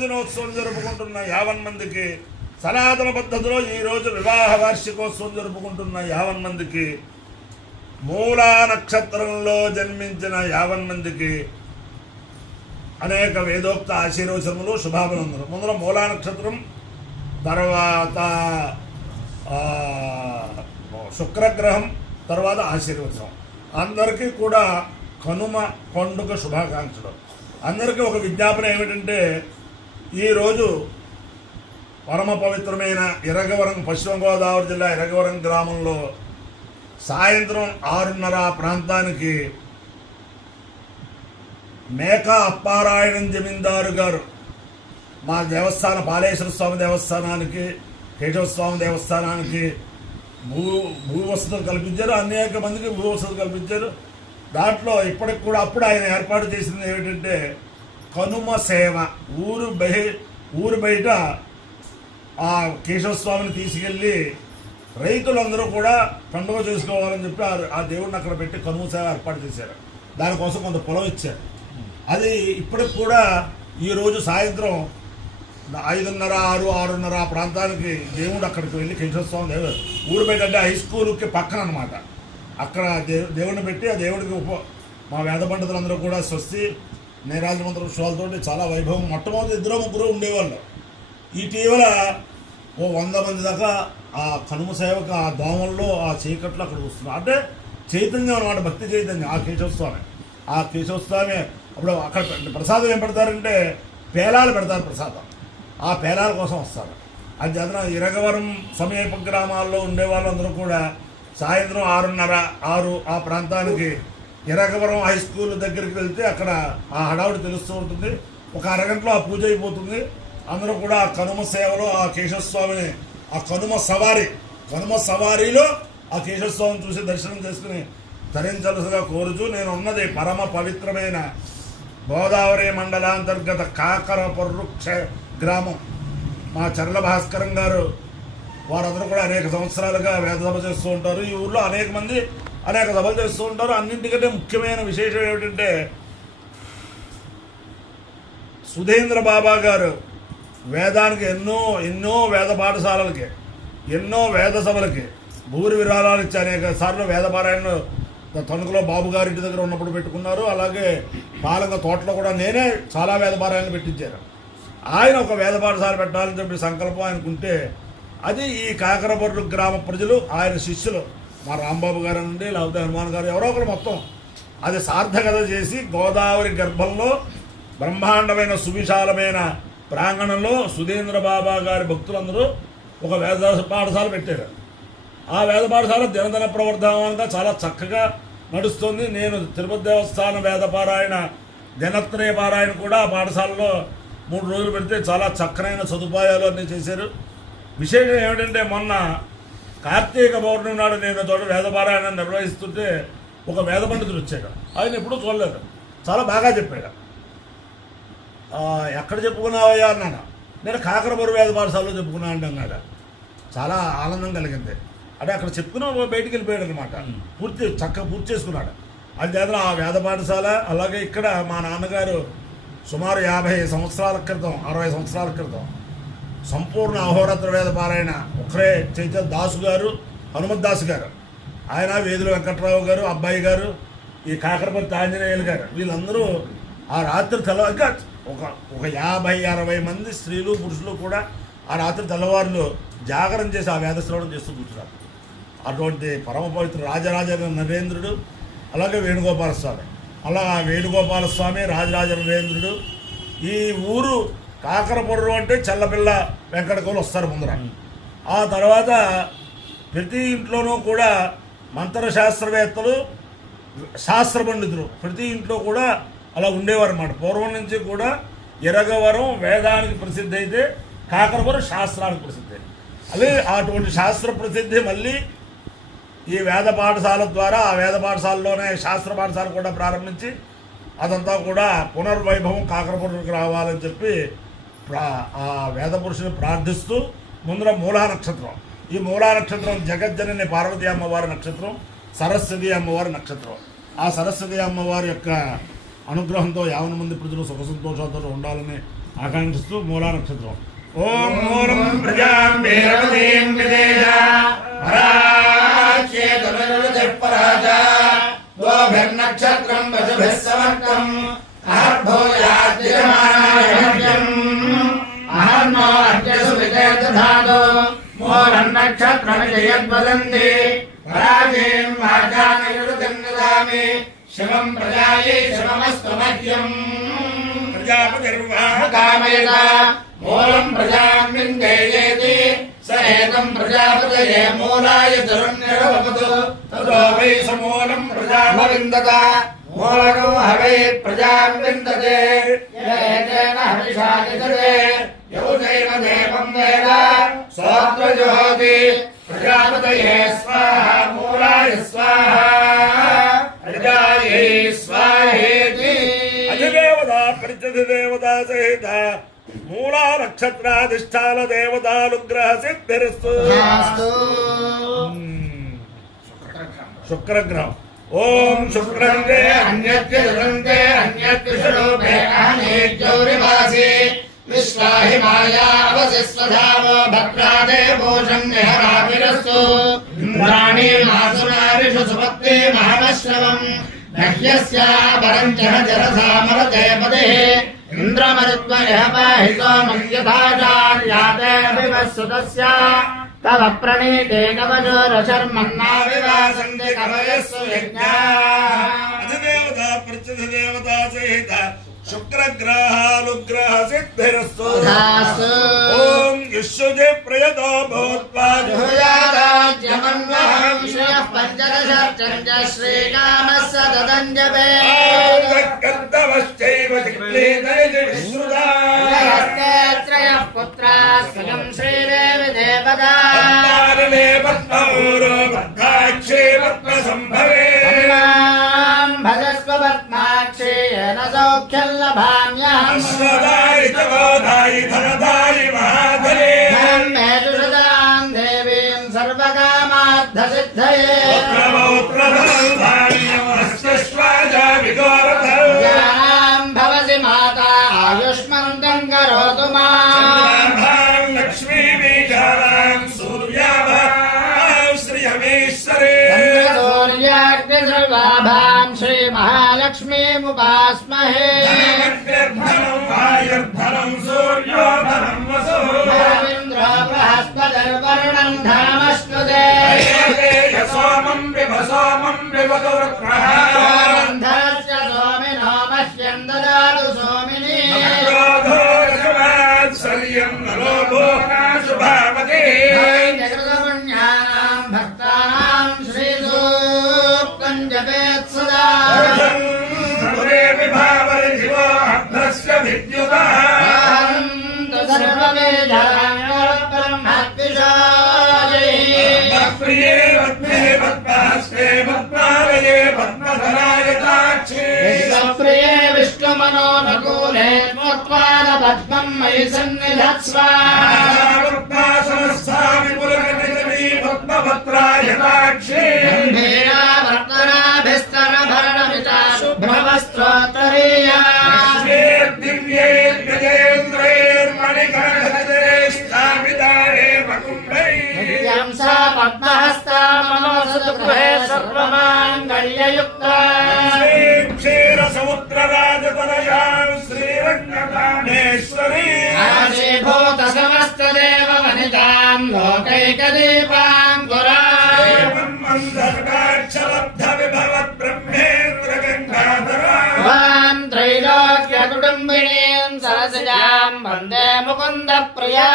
జన్మదినోత్సవం జరుపుకుంటున్న 50 మందికి, సనాతన పద్ధతిలో ఈరోజు వివాహ వార్షికోత్సవం జరుపుకుంటున్న 50 మందికి, మూలా నక్షత్రంలో జన్మించిన 50 మందికి అనేక వేదోక్త ఆశీర్వచనములు, శుభాభినందనలు. ముందర మూలా నక్షత్రం, తర్వాత శుక్రగ్రహం, తర్వాత ఆశీర్వచనం. అందరికీ కూడా కనుమ పండుగ శుభాకాంక్షలు. అందరికీ ఒక విజ్ఞాపన ఏమిటంటే, ఈరోజు పరమ పవిత్రమైన ఇరగవరం, పశ్చిమ గోదావరి జిల్లా ఇరగవరం గ్రామంలో సాయంత్రం 6:30 ప్రాంతానికి మేకా అప్పారాయణం జమీందారు గారు మా దేవస్థాన పాలేశ్వర స్వామి దేవస్థానానికి, కేశవస్వామి దేవస్థానానికి భూవసతులు కల్పించారు. అనేక మందికి భూవసతులు కల్పించారు. దాంట్లో ఇప్పటికి కూడా అప్పుడు ఆయన ఏర్పాటు చేసింది ఏమిటంటే కనుమ సేవ. ఊరు బయట ఆ కేశవస్వామిని తీసుకెళ్ళి రైతులందరూ కూడా పండుగ చేసుకోవాలని చెప్పి ఆ దేవుడిని అక్కడ పెట్టి కనుమ సేవ ఏర్పాటు చేశారు. దానికోసం కొంత పొలం ఇచ్చారు. అది ఇప్పటికి కూడా ఈరోజు సాయంత్రం 5:30, 6, 6:30 ప్రాంతానికి దేవుడు అక్కడికి వెళ్ళి కేశవస్వామి దేవుడు ఊరు బయట అంటే హై స్కూల్కి పక్కన అనమాట. అక్కడ దేవుడిని పెట్టి ఆ దేవుడికి మా వేద పండితులందరూ కూడా స్వస్తి నీరాజమంత్ర విషయాలతో చాలా వైభవం. మొట్టమొదటి 2-3 ఉండేవాళ్ళు. ఇటీవల 100 మంది దాకా ఆ కనుమ సేవకు ఆ దోమల్లో ఆ చీకట్లో అక్కడ వస్తున్నారు. అంటే చైతన్యం అనమాట, భక్తి చైతన్యం. ఆ కేశవస్వామి అప్పుడు అక్కడ ప్రసాదం ఏం పెడతారంటే పేలాలు పెడతారు ప్రసాదం. ఆ పేలాల కోసం వస్తారు. అది చదివిన ఇరగవరం సమీప గ్రామాల్లో ఉండే వాళ్ళందరూ కూడా సాయంత్రం 6:30, 6 ఆ ప్రాంతానికి ఇరగవరం హై స్కూల్ దగ్గరికి వెళ్తే అక్కడ ఆ హడావుడి తెలుస్తూ ఉంటుంది. ఒక అరగంటలో ఆ పూజ అయిపోతుంది. అందరూ కూడా ఆ కనుమ సేవలో ఆ కేశవస్వామిని, ఆ కనుమ సవారీలో ఆ కేశవస్వామిని చూసి దర్శనం చేసుకుని తరించవలసిగా కోరుచూ, నేను ఉన్నది పరమ పవిత్రమైన గోదావరి మండలాంతర్గత కాకరపర్రు గ్రామం. మా చర్ల భాస్కరం గారు వారందరూ కూడా అనేక సంవత్సరాలుగా వేద సభ చేస్తూ ఉంటారు. ఈ ఊళ్ళో అనేక మంది అనేక సభలు చేస్తూ ఉంటారు. అన్నింటికంటే ముఖ్యమైన విశేషం ఏమిటంటే సుధేంద్ర బాబా గారు వేదానికి ఎన్నో వేద పాఠశాలలకి, ఎన్నో వేద సభలకి భూరి విరాళాలు ఇచ్చి అనేక సార్లు వేద పారాయణలు తణుకులో బాబు గారి ఇంటి దగ్గర ఉన్నప్పుడు పెట్టుకున్నారు. అలాగే పాలక తోటలో కూడా నేనే చాలా వేద పారాయణలు పెట్టించాను. ఆయన ఒక వేద పాఠశాల పెట్టాలని చెప్పి సంకల్పం ఆయనకుంటే అది ఈ కాకరపర్రు గ్రామ ప్రజలు, ఆయన శిష్యులు, మా రాంబాబు గారు నుండి లేకపోతే హనుమాన్ గారు ఎవరో ఒకరు మొత్తం అది సార్థకత చేసి గోదావరి గర్భంలో బ్రహ్మాండమైన సువిశాలమైన ప్రాంగణంలో సుధేంద్ర బాబా గారి భక్తులందరూ ఒక వేద పాఠశాల పెట్టారు. ఆ వేద పాఠశాల దినదిన ప్రవర్ధమానంగా చాలా చక్కగా నడుస్తుంది. నేను తిరుపతి దేవస్థాన వేద పారాయణ, దినత్రయ పారాయణ కూడా ఆ పాఠశాలలో 3 రోజులు పెడితే చాలా చక్కనైన సదుపాయాలు అన్నీ చేశారు. విశేషం ఏమిటంటే మొన్న కార్తీక పౌర్ణమి నాడు నేను చోట వేద పారాయణ నిర్వహిస్తుంటే ఒక వేద పండితుడు వచ్చాడు. ఆయన ఎప్పుడూ చూడలేదు, చాలా బాగా చెప్పాడు. ఎక్కడ చెప్పుకున్నావయ్యా అన్నాను. నేను కాకరపర్రు వేద పాఠశాలలో చెప్పుకున్నా అంటే అన్నాడు. చాలా ఆనందం కలిగింది. అంటే అక్కడ చెప్పుకున్నా బయటికి వెళ్ళిపోయాడు అనమాట. చక్కగా పూర్తి చేసుకున్నాడు. అది చేత ఆ వేద పాఠశాల, అలాగే ఇక్కడ మా నాన్నగారు సుమారు 50 సంవత్సరాల క్రితం, 60 సంవత్సరాల క్రితం సంపూర్ణ అహోరాత్ర వేద పారాయణ ఒకరే చైతన్య దాసు గారు, హనుమత్ దాసు గారు, ఆయన వేదుల వెంకట్రావు గారు, అబ్బాయి గారు, ఈ కాకరపర్తి ఆంజనేయులు గారు, వీళ్ళందరూ ఆ రాత్రి తెల్లవారుగా ఒక 50-60 మంది స్త్రీలు పురుషులు కూడా ఆ రాత్రి తెల్లవారులు జాగరణ చేసి ఆ వేద శ్రవణం చేస్తూ కూర్చున్నారు. అటువంటి పరమ పవిత్ర రాజరాజ నరేంద్రుడు, అలాగే వేణుగోపాల స్వామి, అలా వేణుగోపాల స్వామి, రాజరాజ నరేంద్రుడు. ఈ ఊరు కాకరపర్రు అంటే చల్లపిల్ల వెంకటకోలు వస్తారు ముందర. ఆ తర్వాత ప్రతి ఇంట్లోనూ కూడా మంత్రశాస్త్రవేత్తలు, శాస్త్ర పండితులు ప్రతి ఇంట్లో కూడా అలా ఉండేవారు అన్నమాట. పూర్వం నుంచి కూడా ఇరగవరం వేదానికి ప్రసిద్ధి అయితే కాకరపర్రు శాస్త్రానికి ప్రసిద్ధి. అదే అటువంటి శాస్త్ర ప్రసిద్ధి మళ్ళీ ఈ వేద పాఠశాల ద్వారా, ఆ వేద పాఠశాలలోనే శాస్త్ర పాఠశాల కూడా ప్రారంభించి అదంతా కూడా పునర్వైభవం కాకరపర్రుకి రావాలని చెప్పి ఆ వేద పురుషుని ప్రార్థిస్తూ ముందర మూలా నక్షత్రం, ఈ మూలా నక్షత్రం జగజ్జనని పార్వతీ అమ్మవారి నక్షత్రం, సరస్వతి అమ్మవారి నక్షత్రం. ఆ సరస్వతి అమ్మవారి యొక్క అనుగ్రహంతో యావన మంది ప్రజలు సుఖ సంతోషాలతో ఉండాలని ఆకాంక్షిస్తూ మూలా నక్షత్రం. ఓం మూలం ప్రజాం వీరవతీం విదేశ నక్షత్రం వసుభిః సమర్థం అహర్భూయాద్యమానాయం అహర్నో అద్యసు విదేదధాదో మూలం నక్షత్రమితి యద్వదంతి పరాజీం వాచానయురుతిం దదామి శివం ప్రజాయే శివమస్తు మహ్యం ప్రజాపతిర్వాహకామయత మూలం ప్రజాం విందేయేతి స ఏతం ప్రజాపతయే మూలాయ ధరుణ్యరవపతు తతో వై సమూలం ప్రజామవిందత మూలకో హవై ప్రజాం విందతే ఏతేన హవిషా నిదతే యౌతైవ దేవం వేద సోత్రజోతి ప్రజాపతయే స్వాహా మూలాయ స్వాహా ప్రజాయే స్వాహేతి. అధిదేవత పరిచధిదేవత సహిత మూలా నక్షత్రాధిష్టాన దేవతానుగ్రహ సిద్ధిరస్తు. శుక్రగ్రహం. ఓం శుక్రందే అన్యత్య దురంతే అన్యత్య శులోభే అహనేజ్యౌరివాసి విశ్వాహి మాయావసిస్వధావో భద్రాదే భూషం విహరావిరస్తు ఇంద్రాణి మాసునారిషు సుపత్తి మహామశ్రవం నహ్యస్యా పరం జరసామరతే పదే ఇంద్రమరుత్వ ఇహ పాహి సోమం యథాచార్యాతే వివస్సుతస్య తవ ప్రణీతే కవచోరశర్మన్నా వివాసంతి కవయస్సు యజ్ఞాః. అధిదేవత ప్రత్యధిదేవత సహిత శుక్రగ్రహానుగ్రహ సిద్ధిరస్తు. ఓం యుష్యుజే ప్రయతో భూత్వా జుహయాదాజ్యమన్వహం శ్రియః పంచదశర్చంచ శ్రీకామస్య తదంజపే కర్తవశ్చైవ చిక్లీతైజ విశ్రుదా త్రయః పుత్రాः స్వయం శ్రీదేవి దేవతా పద్మారణే పద్మౌరో పద్మాక్షే పద్మసంభవే భజస్వ పద్మాక్షి येन సౌఖ్యం లభామ్యహం అశ్వదాయి చవోదాయి ధనదాయి మహాధనే ధర్మేషు సదాం దేవీం సర్వకామార్థసిద్ధయే జ్ఞానాం భవసి మాతా ఆయుష్మంతం కరోతు మాం సూర్యాగ్ని సర్వాభాం శ్రీ మహాలక్ష్మీముపాస్మహే ఇంద్రో బృహస్పతిర్వరుణం ధనమశ్నుతే ధనస్య సోమినో మహ్యం దదాతు సోమిని జగృతపుణ్యానాం భక్తానాం శ్రీసూక్తం జపేత్ సదా అహంతు సర్వవేదాంగ బ్రహ్మద్విషాయై విశ్వప్రియే విష్ణుమనోనుకూలే త్వత్పాద పద్మం మయి సన్నిధత్స్వ గంభీరావర్తనాభిస్తరభరణమితా శుభ్రవస్త్రోత్తరీయా నిత్యం సా పద్మహస్తా మనోసతు గృహే సర్వమాంగళ్యయుక్తా శ్రీరంగేశ్వరీ ఆశీభూత సమస్త దేవ వనితాం లోకైకదీపాం పురాయ వాం త్రైలోక్య కుటుంబినీం సరసజాం వందే ముకుంద ప్రియా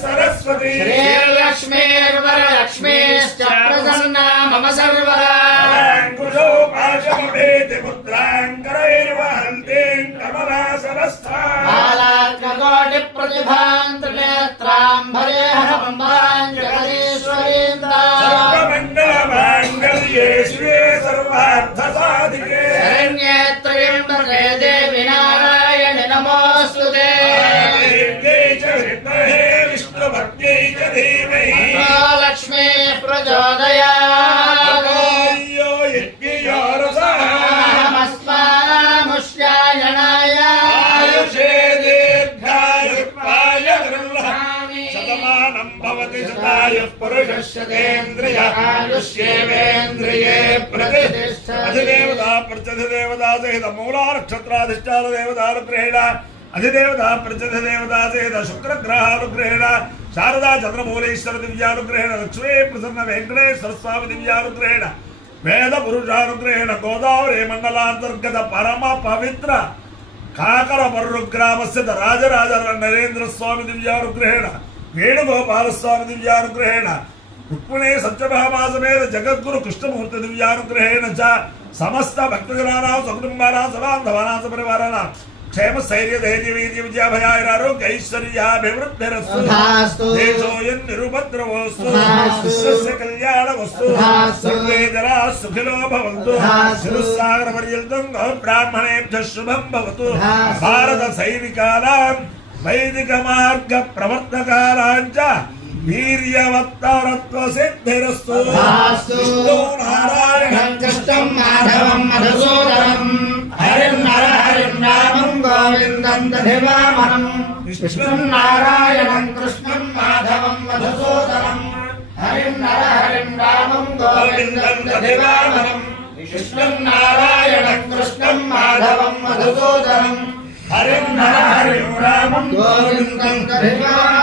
సరస్వతి శ్రీలక్ష్మీర్వరలక్ష్మీశ్చ ప్రసన్నా మమ సర్వదా బాలాత్మకోటి ప్రతిభాం త్రినేత్రాం భరేహంబాం జగదీశ్వరీం శరణ్యేత్రయంబకే దేవి నారాయణి నమోస్తుతే లక్ష్మీ ప్రచోదయాత్ चतुष्येवेन्द्रिये प्रतिष्ठति अधिदेवता प्रत्यधिदेवता सहित मूला नक्षत्राधिष्ठान देवतानुग्रहेण अधिदेवता प्रत्यधिदेवता सहित शुक्रग्रहानुग्रहेण शारदा चंद्रमूलेश्वर दिव्यानुग्रहेण लक्ष्मी प्रसन्न वेंकटेश्वर स्वामी दिव्यानुग्रहेण वेद पुरुषानुग्रहेण गोदावरी मंडलांतर्गत परम पवित्र काकर मर्रुग्रामस्य राजराज नरेंद्र स्वामी दिव्यानुग्रहेण वेणुगोपाल स्वामी दिव्यानुग्रहेण रुक्मिणी सत्यभामा समेत जगद्गुरु कृष्णमूर्ति दिव्यानुग्रहेण च समस्त भक्तजनानां सकुटुंबानां सबान्धवानां सपरिवाराणां क्षेम स्थैर्य धैर्य वीर्य विद्याभयारोग्य ऐश्वर्याभिवृद्धिरस्तु देशोऽयं निरुपद्रवोऽस्तु विश्वस्य कल्याणमस्तु सर्वे जनाः सुखिनो भवन्तु शिरस्सागरपर्यन्तं ब्राह्मणेभ्यः शुभं भवतु भारत सैनिकानां वैदिक मार्ग प्रवर्तकानां च वीर्यवत्तरत्व सिद्धिरस्तु विष्णु नारायणं कृष्णं माधवं मधुसूदनं हरिं रामं गोविन्दं दधिवामनं विष्णुं नारायणं कृष्णं माधवं मधुसूदनं हरिं रामं गोविन्दं दधिवामनं विष्णुं नारायणं कृष्णं माधवं मधुसूदनं हरिं रामं गोविन्दं दधिवामनं